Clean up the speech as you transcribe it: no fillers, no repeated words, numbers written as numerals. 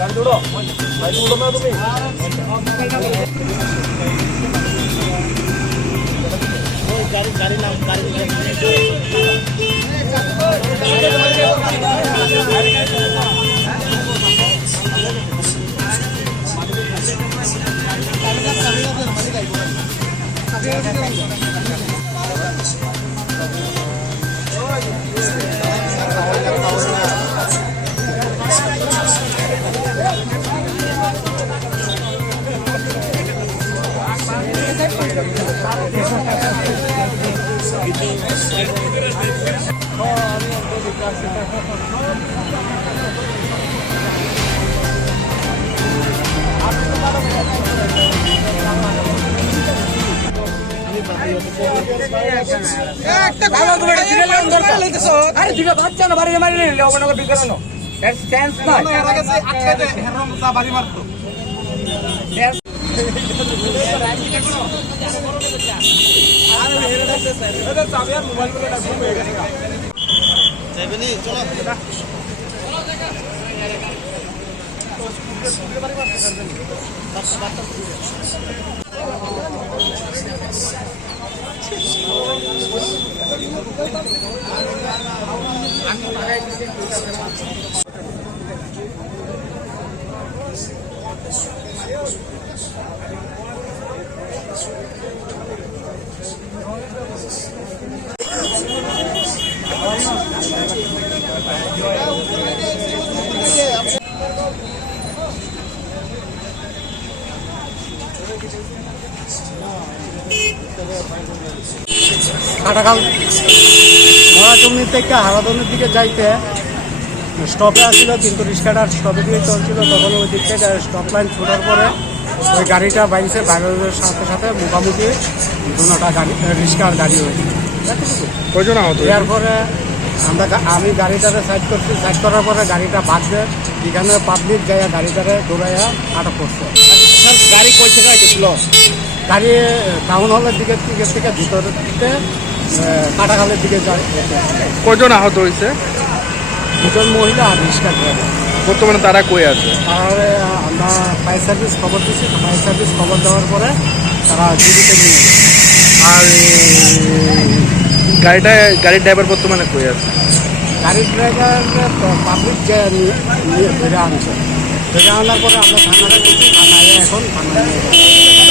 গাড়ি দৌড়ো ভাই উঠো না তুমি গাড়ি নাম গাড়ি একটা ভালো করে সিরিয়াল দরকার লাগতেছো আরে দিকে বাচ্চা না বাড়ি মারি নিলে ওখানে করে বিকরানো দ্যাটস চান্স না এর আগে যে আটকাতে হেরম দা বাড়ি মারতো আরে হেরে যাচ্ছে স্যার এটা চাবি আর মোবাইল করে রাখবো হয়ে গেছে যাবেনি চলো চলো দেখা বাড়ি মারতে পারবেন বাচ্চা কাটাখাল মরাচমনি থেকে হারাদনের দিকে যাইতে স্টপে আসছিল কিন্তু রিক্সাটার স্টপে দিয়ে চলছিল তখন ওই দিক থেকে স্টপ লাইন ছোটার পরে ওই গাড়িটা বাইছে বাইরের সাথে সাথে মুখামুখি দুটা গাড়ি রিক্সার গাড়ি হয়েছে কয়জন আহত এরপরে আমি গাড়িটারে সাইড করছি সাইড করার পরে গাড়িটা বাঁধবে এখানে পাবলিক যাইয়া গাড়িটারে দৌড়াইয়া আটক করছে স্যার গাড়ি কই থেকে আইতেছিল গাড়ি টাউন হলের দিকে থেকে ভিতরের দিকে কাটাখালের দিকে যায় কজন আহত হয়েছে দুজন মহিলা আর রিক্সা ড্রাইভার বর্তমানে তারা কই আছে তাহলে আমরা ফায়ার সার্ভিস খবর দিচ্ছি ফায়ার সার্ভিস খবর দেওয়ার পরে তারা জীবিত নিয়ে গেছে আর গাড়ির ড্রাইভার বর্তমানে কই আছে গাড়ির ড্রাইভার পাবলিক যে নিয়ে ফিরে আনছে ফিরে আনার পরে আমরা থানায় গেছি থানায় এখন থানায় নিয়ে গেছি